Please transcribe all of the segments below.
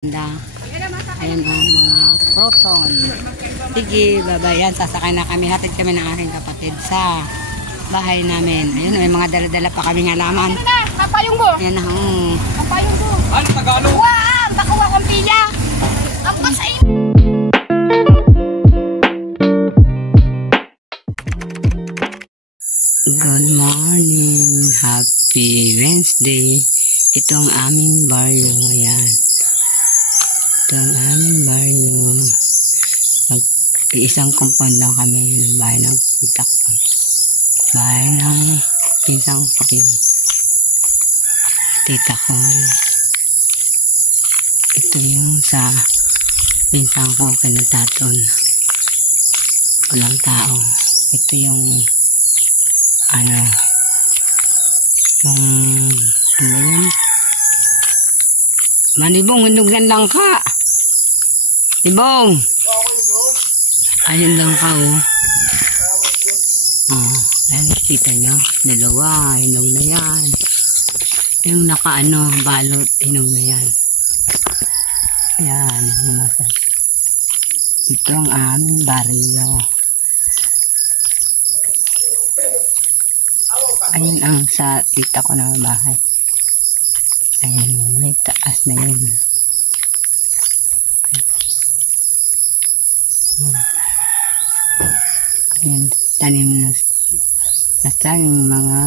Ayan o, mga proton. Sige, babayan. Sasakay na kami. Hatid kami ng aking kapatid sa bahay namin. Ayun, may mga dala-dala pa kami ng halaman. Kapayong mo. Ayan na o. Kapayong mo. Ano Tagalog? Wow, bakuha kong pila. Ako sa iyo. Good morning. Happy Wednesday. Ito ang aming baryo. Ayan. Ito ang aming baryo. Isang compound lang kami ng bahay ng tita ko. Bahay ng pinsang ko rin. Tita ko. Ito yung sa pinsang ko kinataton. Walang tao. Ito yung ano yun? Manibong, hinugan lang ka. Ibong. Ayun lang ka, oh. Oh, ayan, kita nyo. Dalawa, hinog na yan. Yung naka-ano, balot, hinog na yan. Ayan, namasa. Ito ang aming barilo. Ayun ang sa tita ko na bahay. Ayan, may taas na yun. Ayan, tanim na basta yung mga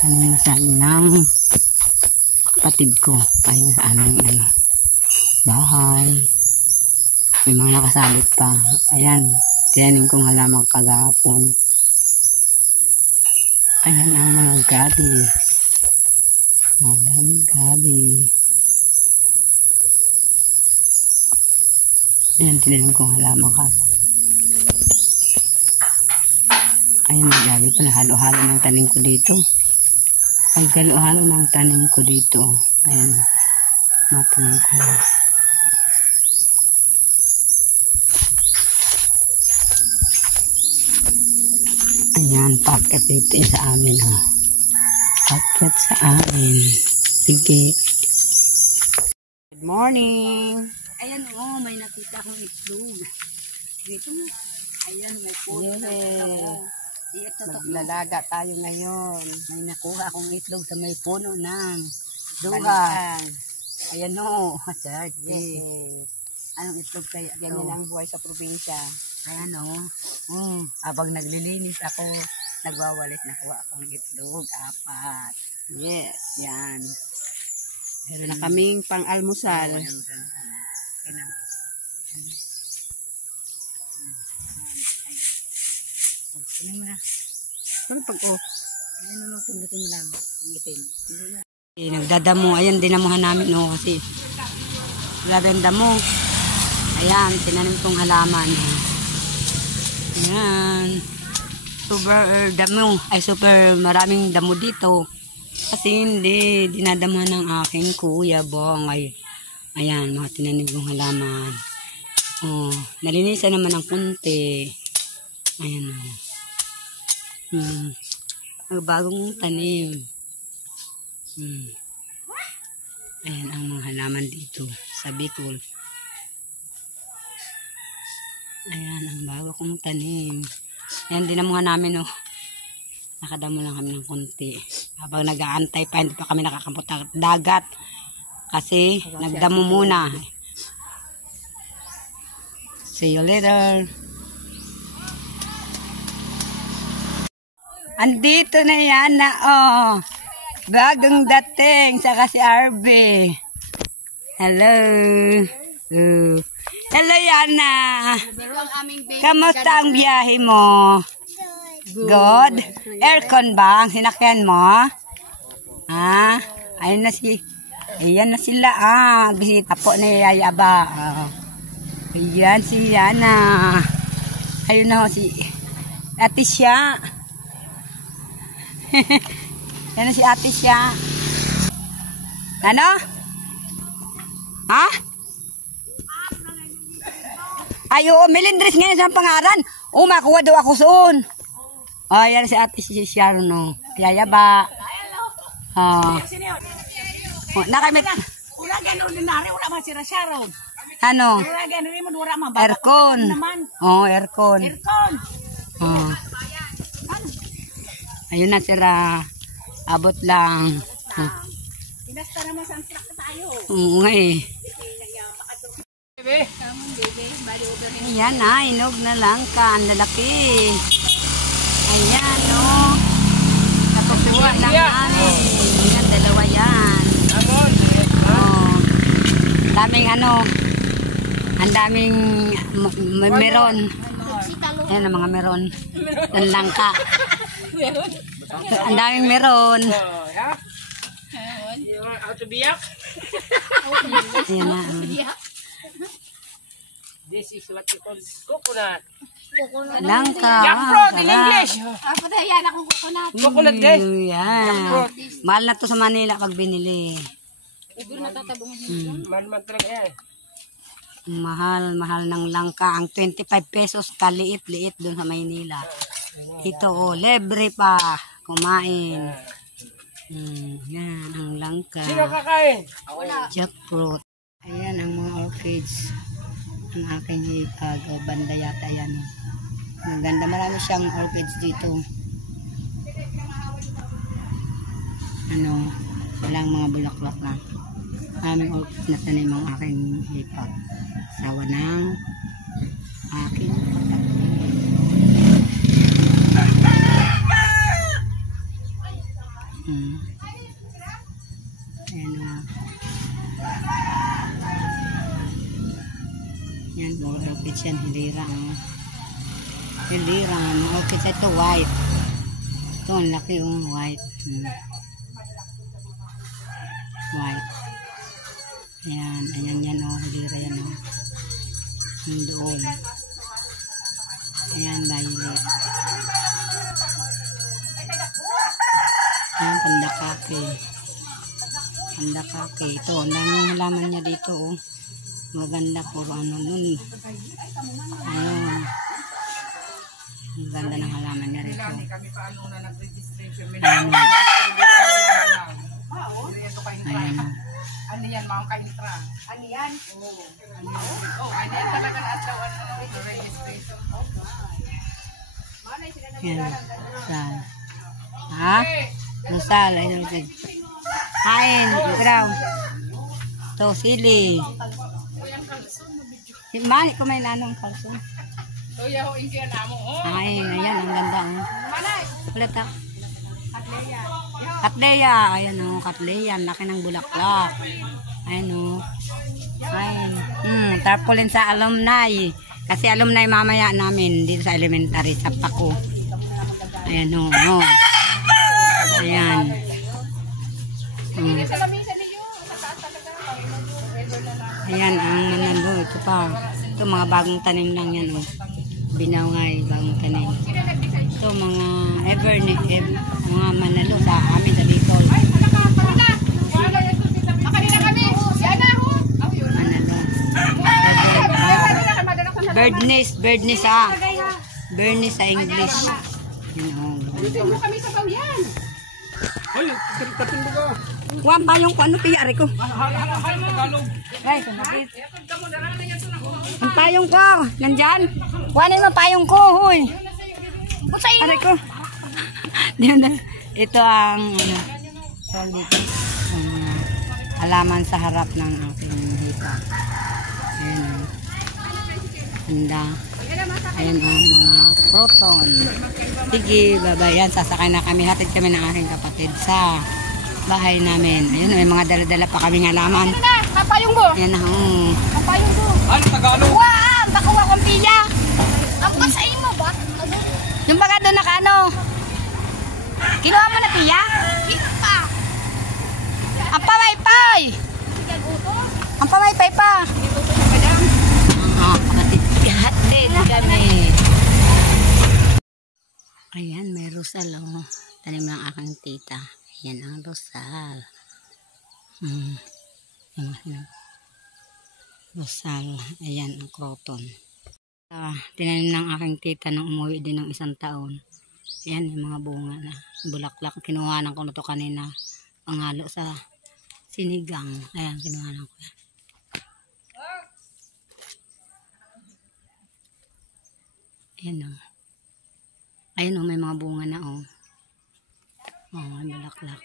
tanim na sa ng kapatid ko. Ayun sa aming ano, bahay. May mga nakasabit pa. Ayan, tinanim kong halaman kagapon. Ayan ang mga gabi. Madaming gabi. Ayan, tinanim kong halaman ka. Ayan, may gabi pala. Halo-halo ng tanim ko dito. Pagkalo-halo ng tanim ko dito. Ayan, mga tanim ko. Ayan, packet dito sa amin, ha. Packet sa amin. Sige. Good morning. Ayan, oh, may nakita akong itlog. Dito mo. Ayan, may puno. Maglalaga tayo ngayon. May nakuha akong itlog sa may puno ng duha. Ayan, oh. Sarte. Anong itlog kaya? Ganyan ang buhay sa probinsya. Ayan o. Habang naglilinis ako, nagwawalis, nakuha akong itlog. 4. Yes. Yan. Meron na kaming pang-almusal. Tingnan mo na. Ano pag-o? Ayan naman, pindutin mo lang. Nagdadamo. Ayan, dinamuhan namin no, kasi grabe ang damo. Ayan, tinanim kong halaman. Ayan. Super damo. Ay, super maraming damo dito. Kasi hindi, dinadamuhan ng aking kuya bong. Ay, ayan, mga tinanim kong halaman. Oh, nalinisan naman ng kunti. Ayan. Bagong tanim. Ayan ang mga halaman dito sa Bicol. Ayan ang bago kong tanim. Ayan, dinamuhan namin, oh. Nakadamo lang kami ng konti. Habang nag-aantay pa, hindi pa kami nakakampot ng dagat. Kasi nagdamo muna. See you later. Andito na yan na, oh. Bagong dating sa si RB. Hello. Hello, Yana. Kamusta ang biyahe mo? Good. Aircon ba ang sinakyan mo? Ha? Ayun na ayan na sila, bisita po ni Yaya ba? Ayan si Yana. Ayun na si Ate Sya. Yan na si Ate Sya. Ano? Ha? Ayo, Melindres ngayon sa pangaran. Makuha daw ako soon. Yan si Ate Sya, no. Yaya ba? Nakamit. Wala ganun ordinary, wala man sira siya ron. Ano? Wala ganun, wala man. Aircon. Oh, aircon. Aircon. Oh. Ayun na sira. Abot lang. Pinasta naman sa truck tayo. Oo nga eh. Ayan na, inog na lang ka. Ang lalaki. Ayan, no. Nakukuha lang namin. Ayan, dalawa yan. Oh. Daming ano. Ang daming meron. Ayan ang mga meron. Ang langka. Ang daming meron. Ayan na. This is what you call coconut. Langka. Jackfruit in English. Yan akong coconut. Coconut guys. Yan. Mahal na to sa Manila pag binili. Man talaga yan. Mahal ng langka. Ang 25 pesos kaliit-liit doon sa Maynila. Ito oh, libre pa. Kumain. Yan, ang langka. Sino kakain? Jackfruit. Ayan ang mga orchids. Ang aking hipag. O, banda yata yan. Maganda. Marami siyang orchids dito. Ano, walang mga bulaklak na. Maraming orchids na tanim ang aking hipag. Sawa ng aking ayan o. Yan, mga orchids yan, hilira. Hilira, mga orchids ito, white. Ito, ang laki yung white. White. Ayan, ayan yan o, hilira yan o. Yung doon. Ayan, violet. Ayan, pandakake. Pandakake. Ito, ang daming halaman niya dito o. Maganda po ano nun. Ayun. Maganda ng halaman niya rito. Ayun. Ayun. Ano yan, mga kaintra? Ano yan? Ano yan talaga na at registration. Yan. Sal. Ha? Ang sal. Ayun. Kain. Ikaw. Ito, sili. Mani ko may nanong kalson. Tuya ho, inkiyan na mo. Ayun, ayan. Ang ganda. Manay! Ulit ha. Atleya. Katleya. Ayan o. Katleya. Ang laki ng bulaklak. Ayan o. Ayun. Tarpaulin sa alumni. Kasi alumni mamaya namin dito sa elementary sa Paco. Ayan o. Ayan. Ayan ang manalo. Ito pa. Ito mga bagong tanim lang yan o. Binawangay. Bagong tanim. Ito mga mga manalo sa amin sa Bicol. Bird nest ha. Bird nest sa English. Yun o. Kami sa bawyan. Ay, katindog ka. Kuwan pa yung ano piyari ko. Tagalog. Guys, ang payong ko. Nandyan. Kuhanin mo payong ko. Huy. Aray ko. Ito ang tawag dito. Halaman sa harap ng aking hipa. Ayan o. Handa. Ayan o mga proton. Sige, babayan. Sasakay na kami. Hatid kami ng aking kapatid sa bahay namin. Ayun, may mga dala-dala pa kaming halaman. Kapayong mo. Ayan na, Kapayong mo. Ano Tagalog? Wow! Bakuha kong piya. Ang sa imo ba? yung baga doon naka ano. Kinuha mo na piya? Ito pa. Ang pamaypay! Ang pamaypay pa! Kapatid, hatid kami. Ayan, may rosal oh. Tanim ng aking tita. Ayan ang rosal. Rosal. Ayan ang croton. Tinanim ng aking tita nang umuwi din ng 1 taon. Ayan yung mga bunga na bulaklak. Kinuhanan ko na to kanina. Panghalo sa Sinigang. Ayan, kinuha na ko yan. Ayan o. Ayan o, may mga bunga na o. Oh, may bulaklak.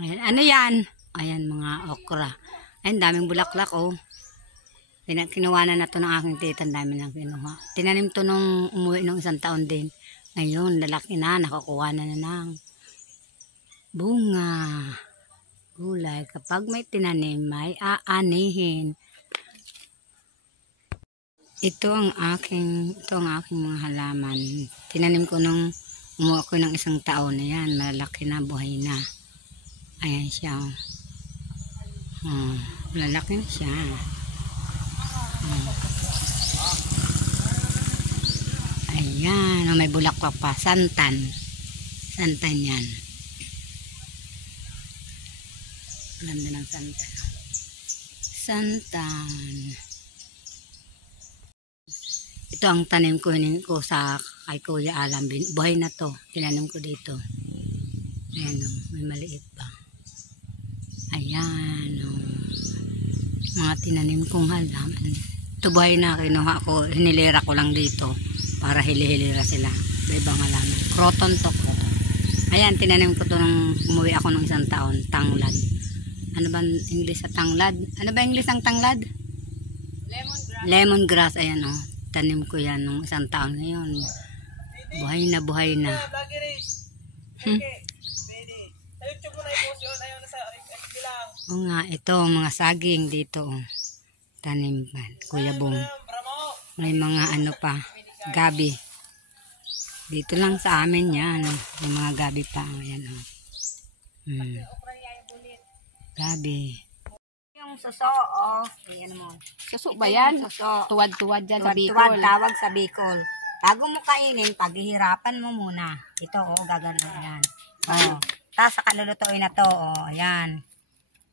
Ayan, ano yan? Ayan, mga okra. Ayan, daming bulaklak oh. Kinuha na to ng aking tita, dami lang kinuha. Tinanim to nung umuwi nung 1 taon din. Ngayon, lalaki na, nakakuha na ng bunga. Gulay, kapag may tinanim, may aanihin. Ito ang aking mga halaman. Tinanim ko nung umuwi ako ng 1 taon. Ayan, malalaki na, buhay na. Ayan siya. Malalaki na siya. Ayan, may bulaklak pa. Santan. Santan yan. Ganda ng santan. Santan. Ito ang tanim ko sa kay Kuya Alam. Buhay na to. Tinanim ko dito. Ayan o, may maliit pa. Ayan o. Mga tinanim kong halaman. Ito buhay na, kinuha ko, hinilira ko lang dito para hili-hilira sila. Ibang halaman. Croton to. Ayan, tinanim ko to nung umuwi ako ng 1 taon. Tanglad. Ano ba English sa tanglad? Ano ba English ang tanglad? Lemongrass. Lemongrass, ayan o. Tanim ko yan nung 1 taon. Ngayon, buhay na, buhay na. O nga, ito, mga saging dito. Tanim pa. Kuya Bong. May mga ano pa, gabi. Dito lang sa amin yan. May mga gabi pa. Ayan o. Gabi. Yung suso, oh. Ayan mo. Suso ba yan? Suso. Tuwad-tuwad dyan sa Bicol. Tuwad, tawag sa Bicol. Bago mo kainin, paghihirapan mo muna. Ito, oh, gagano yan. Oh. Tapos sa kalulutuin na to, oh, ayan.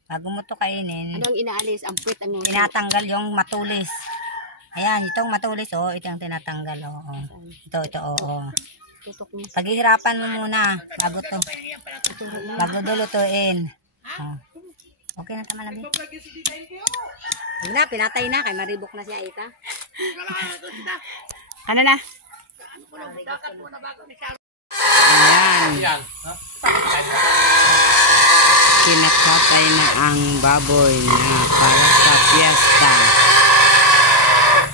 Bago mo to kainin, Ano ang inaalis? Ang puwit ang mga. tinatanggal yung matulis. Ayan, itong matulis, oh, ito yung tinatanggal, oh. Ito, oh, oh. Tutok mo. Paghihirapan mo muna, bago to. Bago dulutuin. Oh. Okay na tama namin. Huwag na, pinatay na, kay maribok na siya, Ita. Ano na? Ayan. Kinakatay na ang baboy na para sa fiesta.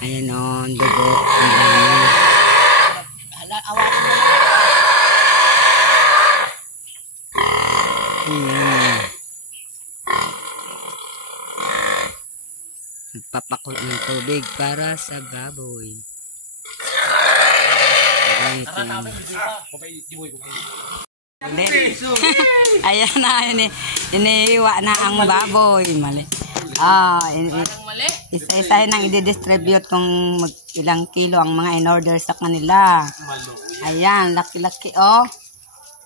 Ayan o, ang dugo. Ang dami. Ayan. Nagpapakot ng tubig para sa baboy. Ayan na, iniiwa na ang baboy. Mali. Isa-isa nang i-distribute kung ilang kilo ang mga in-order sa kanila. Ayan, laki-laki oh.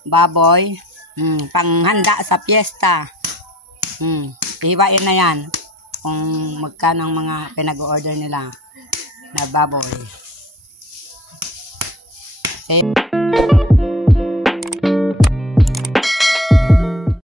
Baboy. Panghanda sa piyesta. Ihiwain na yan kung magkano ang mga pinag-order nila na baboy. Okay.